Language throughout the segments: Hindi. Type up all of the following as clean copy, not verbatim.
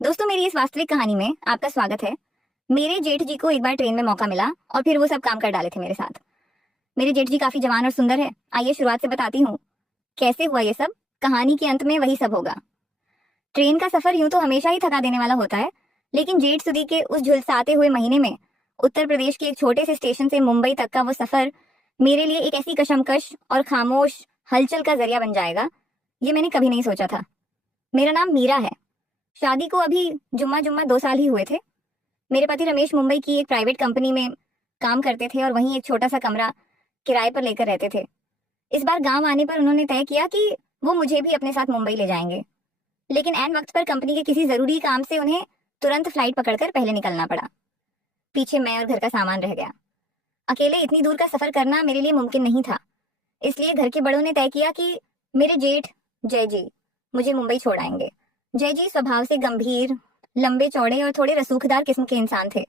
दोस्तों, मेरी इस वास्तविक कहानी में आपका स्वागत है। मेरे जेठ जी को एक बार ट्रेन में मौका मिला और फिर वो सब काम कर डाले थे मेरे साथ। मेरे जेठ जी काफी जवान और सुंदर है। आइए शुरुआत से बताती हूँ कैसे हुआ ये सब। कहानी के अंत में वही सब होगा। ट्रेन का सफर यूं तो हमेशा ही थका देने वाला होता है, लेकिन जेठ सुदी के उस झुलसाते हुए महीने में उत्तर प्रदेश के एक छोटे से स्टेशन से मुंबई तक का वो सफर मेरे लिए एक ऐसी कशमकश और खामोश हलचल का जरिया बन जाएगा, ये मैंने कभी नहीं सोचा था। मेरा नाम मीरा है। शादी को अभी जुम्मा जुम्मा 2 साल ही हुए थे। मेरे पति रमेश मुंबई की एक प्राइवेट कंपनी में काम करते थे और वहीं एक छोटा सा कमरा किराए पर लेकर रहते थे। इस बार गांव आने पर उन्होंने तय किया कि वो मुझे भी अपने साथ मुंबई ले जाएंगे, लेकिन ऐन वक्त पर कंपनी के किसी जरूरी काम से उन्हें तुरंत फ्लाइट पकड़कर पहले निकलना पड़ा। पीछे मैं और घर का सामान रह गया। अकेले इतनी दूर का सफर करना मेरे लिए मुमकिन नहीं था। इसलिए घर के बड़ों ने तय किया कि मेरे जेठ जय जी मुझे मुंबई छोड़ आएंगे। जय जी स्वभाव से गंभीर, लंबे चौड़े और थोड़े रसूखदार किस्म के इंसान थे।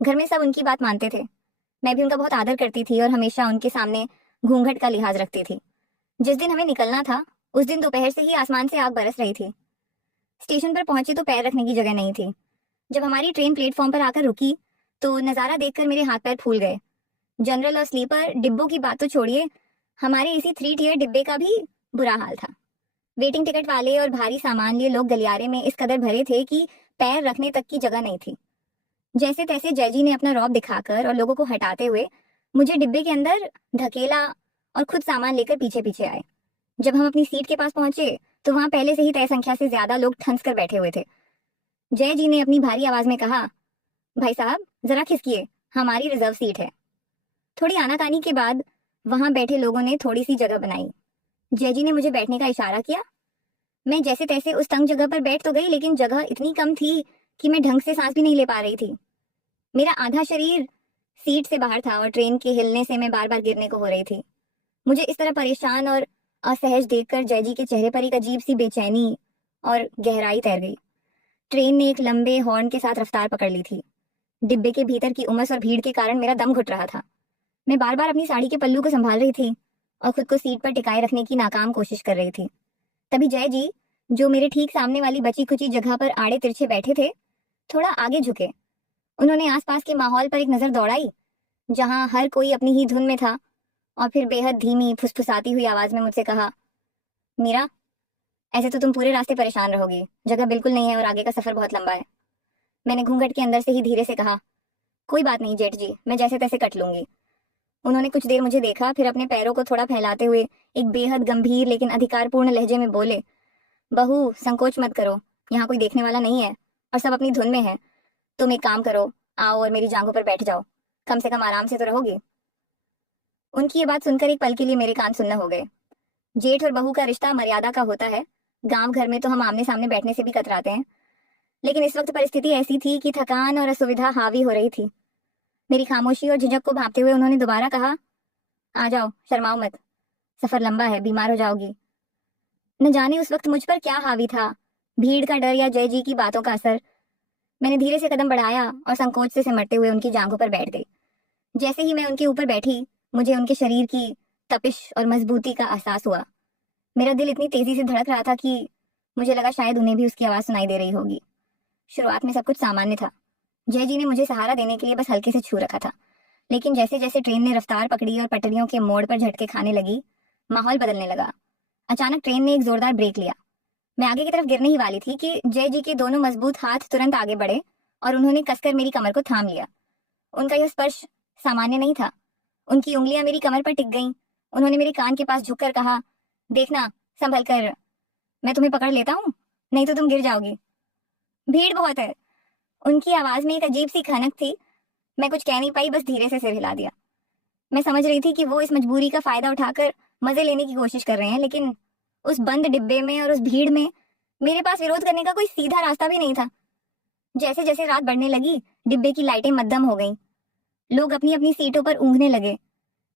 घर में सब उनकी बात मानते थे। मैं भी उनका बहुत आदर करती थी और हमेशा उनके सामने घूंघट का लिहाज रखती थी। जिस दिन हमें निकलना था उस दिन दोपहर से ही आसमान से आग बरस रही थी। स्टेशन पर पहुंचे तो पैर रखने की जगह नहीं थी। जब हमारी ट्रेन प्लेटफॉर्म पर आकर रुकी तो नजारा देखकर मेरे हाथ पैर फूल गए। जनरल और स्लीपर डिब्बों की बात तो छोड़िए, हमारे इसी 3 टियर डिब्बे का भी बुरा हाल था। वेटिंग टिकट वाले और भारी सामान लिए लोग गलियारे में इस कदर भरे थे कि पैर रखने तक की जगह नहीं थी। जैसे तैसे जयजी ने अपना रौब दिखाकर और लोगों को हटाते हुए मुझे डिब्बे के अंदर धकेला और खुद सामान लेकर पीछे पीछे आए। जब हम अपनी सीट के पास पहुंचे तो वहां पहले से ही तय संख्या से ज्यादा लोग ठंस कर बैठे हुए थे। जय जी ने अपनी भारी आवाज में कहा, भाई साहब जरा खिसकिए, हमारी रिजर्व सीट है। थोड़ी आनाकानी के बाद वहां बैठे लोगों ने थोड़ी सी जगह बनाई। जय जी ने मुझे बैठने का इशारा किया। मैं जैसे तैसे उस तंग जगह पर बैठ तो गई, लेकिन जगह इतनी कम थी कि मैं ढंग से सांस भी नहीं ले पा रही थी। मेरा आधा शरीर सीट से बाहर था और ट्रेन के हिलने से मैं बार बार गिरने को हो रही थी। मुझे इस तरह परेशान और असहज देखकर जयजी के चेहरे पर एक अजीब सी बेचैनी और गहराई तैर गई। ट्रेन ने एक लंबे हॉर्न के साथ रफ्तार पकड़ ली थी। डिब्बे के भीतर की उमस और भीड़ के कारण मेरा दम घुट रहा था। मैं बार बार अपनी साड़ी के पल्लू को संभाल रही थी और खुद को सीट पर टिकाए रखने की नाकाम कोशिश कर रही थी। तभी जय जी, जो मेरे ठीक सामने वाली बची खुची जगह पर आड़े तिरछे बैठे थे, थोड़ा आगे झुके। उन्होंने आसपास के माहौल पर एक नजर दौड़ाई, जहां हर कोई अपनी ही धुन में था, और फिर बेहद धीमी फुसफुसाती हुई आवाज में मुझसे कहा, मीरा, ऐसे तो तुम पूरे रास्ते परेशान रहोगी, जगह बिल्कुल नहीं है और आगे का सफर बहुत लंबा है। मैंने घूंघट के अंदर से ही धीरे से कहा, कोई बात नहीं जेठ जी, मैं जैसे तैसे कट लूंगी। उन्होंने कुछ देर मुझे देखा, फिर अपने पैरों को थोड़ा फैलाते हुए एक बेहद गंभीर लेकिन अधिकारपूर्ण लहजे में बोले, बहू संकोच मत करो, यहाँ कोई देखने वाला नहीं है और सब अपनी धुन में है। तुम एक काम करो, आओ और मेरी जांघों पर बैठ जाओ, कम से कम आराम से तो रहोगी। उनकी ये बात सुनकर एक पल के लिए मेरे कान सुन्न हो गए। जेठ और बहू का रिश्ता मर्यादा का होता है। गांव घर में तो हम आमने सामने बैठने से भी कतराते हैं, लेकिन इस वक्त परिस्थिति ऐसी थी कि थकान और असुविधा हावी हो रही थी। मेरी खामोशी और झिझक को भांपते हुए उन्होंने दोबारा कहा, आ जाओ, शर्माओ मत, सफर लंबा है, बीमार हो जाओगी। न जाने उस वक्त मुझ पर क्या हावी था, भीड़ का डर या जय जी की बातों का असर। मैंने धीरे से कदम बढ़ाया और संकोच से सिमटते हुए उनकी जांघों पर बैठ गई। जैसे ही मैं उनके ऊपर बैठी, मुझे उनके शरीर की तपिश और मजबूती का एहसास हुआ। मेरा दिल इतनी तेजी से धड़क रहा था कि मुझे लगा शायद उन्हें भी उसकी आवाज सुनाई दे रही होगी। शुरुआत में सब कुछ सामान्य था। जय जी ने मुझे सहारा देने के लिए बस हल्के से छू रखा था, लेकिन जैसे जैसे ट्रेन ने रफ्तार पकड़ी और पटरियों के मोड़ पर झटके खाने लगी, माहौल बदलने लगा। अचानक ट्रेन ने एक जोरदार ब्रेक लिया। मैं आगे की तरफ गिरने ही वाली थी कि जय जी के दोनों मजबूत हाथ तुरंत आगे बढ़े और उन्होंने कसकर मेरी कमर को थाम लिया। उनका यह स्पर्श सामान्य नहीं था। उनकी उंगलियां मेरी कमर पर टिक गईं। उन्होंने मेरे कान के पास झुककर कहा, देखना, संभल कर, मैं तुम्हें पकड़ लेता हूँ, नहीं तो तुम गिर जाओगी। भीड़ बहुत है। उनकी आवाज में एक अजीब सी खनक थी। मैं कुछ कह नहीं पाई, बस धीरे से सिर हिला दिया। मैं समझ रही थी कि वो इस मजबूरी का फायदा उठाकर मजे लेने की कोशिश कर रहे हैं, लेकिन उस बंद डिब्बे में और उस भीड़ में मेरे पास विरोध करने का कोई सीधा रास्ता भी नहीं था। जैसे जैसे रात बढ़ने लगी, डिब्बे की लाइटें मद्दम हो गईं। लोग अपनी अपनी सीटों पर ऊँघने लगे।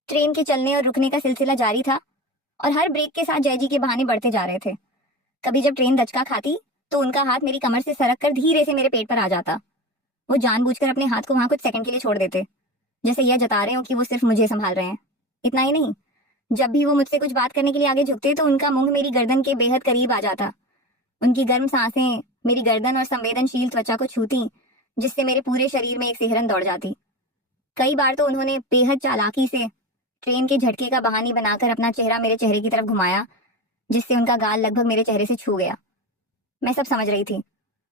ट्रेन के चलने और रुकने का सिलसिला जारी था और हर ब्रेक के साथ जय जी के बहाने बढ़ते जा रहे थे। कभी जब ट्रेन दचका खाती तो उनका हाथ मेरी कमर से सरक कर धीरे से मेरे पेट पर आ जाता। वो जानबूझकर अपने हाथ को वहां कुछ सेकंड के लिए छोड़ देते, जैसे यह जता रहे हो कि वो सिर्फ मुझे संभाल रहे हैं। इतना ही नहीं, जब भी वो मुझसे कुछ बात करने के लिए आगे झुकते तो उनका मुंह मेरी गर्दन के बेहद करीब आ जाता। उनकी गर्म सांसें मेरी गर्दन और संवेदनशील त्वचा को छूती, जिससे मेरे पूरे शरीर में एक सिहरन दौड़ जाती। कई बार तो उन्होंने बेहद चालाकी से ट्रेन के झटके का बहाने बनाकर अपना चेहरा मेरे चेहरे की तरफ घुमाया, जिससे उनका गाल लगभग मेरे चेहरे से छू गया। मैं सब समझ रही थी।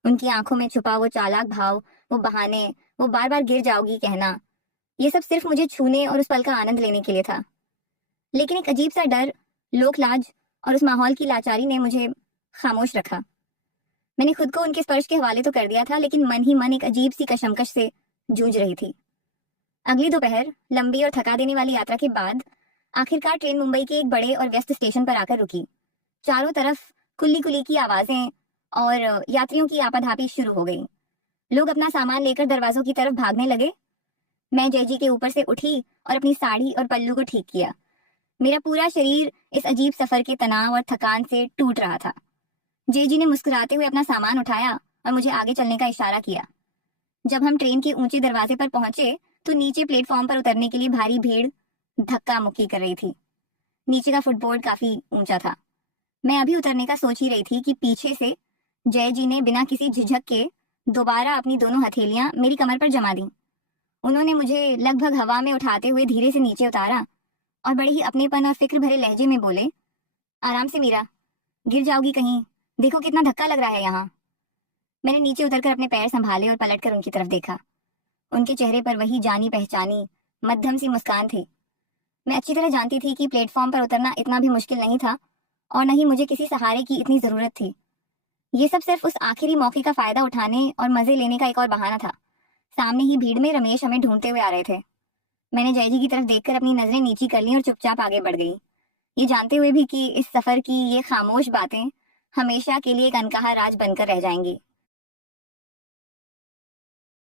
उनकी आंखों में छुपा वो चालाक भाव, वो बहाने, वो बार बार गिर जाओगी कहना, ये सब सिर्फ मुझे छूने और उस पल का आनंद लेने के लिए था। लेकिन एक अजीब सा डर, लोकलाज और उस माहौल की लाचारी ने मुझे खामोश रखा। मैंने खुद को उनके स्पर्श के हवाले तो कर दिया था, लेकिन मन ही मन एक अजीब सी कशमकश से जूझ रही थी। अगली दोपहर लंबी और थका देने वाली यात्रा के बाद आखिरकार ट्रेन मुंबई के एक बड़े और व्यस्त स्टेशन पर आकर रुकी। चारों तरफ कुल्ली कुली की आवाजें और यात्रियों की आपाधापी शुरू हो गई। लोग अपना सामान लेकर दरवाजों की तरफ भागने लगे। मैं जयजी के ऊपर से उठी और अपनी साड़ी और पल्लू को ठीक किया। मेरा पूरा शरीर इस अजीब सफर के तनाव और थकान से टूट रहा था। जयजी ने मुस्कुराते हुए अपना सामान उठाया और मुझे आगे चलने का इशारा किया। जब हम ट्रेन के ऊंचे दरवाजे पर पहुंचे तो नीचे प्लेटफॉर्म पर उतरने के लिए भारी भीड़ धक्का मुक्की कर रही थी। नीचे का फुटबोर्ड काफी ऊंचा था। मैं अभी उतरने का सोच ही रही थी कि पीछे से जयजी ने बिना किसी झिझक के दोबारा अपनी दोनों हथेलियां मेरी कमर पर जमा दी। उन्होंने मुझे लगभग हवा में उठाते हुए धीरे से नीचे उतारा और बड़े ही अपनेपन और फिक्र भरे लहजे में बोले, आराम से मीरा, गिर जाओगी कहीं, देखो कितना धक्का लग रहा है यहाँ। मैंने नीचे उतरकर अपने पैर संभाले और पलटकर उनकी तरफ देखा। उनके चेहरे पर वही जानी पहचानी मध्यम सी मुस्कान थी। मैं अच्छी तरह जानती थी कि प्लेटफॉर्म पर उतरना इतना भी मुश्किल नहीं था और न ही मुझे किसी सहारे की इतनी जरूरत थी। ये सब सिर्फ उस आखिरी मौके का फायदा उठाने और मजे लेने का एक और बहाना था। सामने ही भीड़ में रमेश हमें ढूंढते हुए आ रहे थे। मैंने जयजी की तरफ देखकर अपनी नजरें नीची कर ली और चुपचाप आगे बढ़ गई, ये जानते हुए भी कि इस सफर की ये खामोश बातें हमेशा के लिए एक अनकहा राज बनकर रह जाएंगी।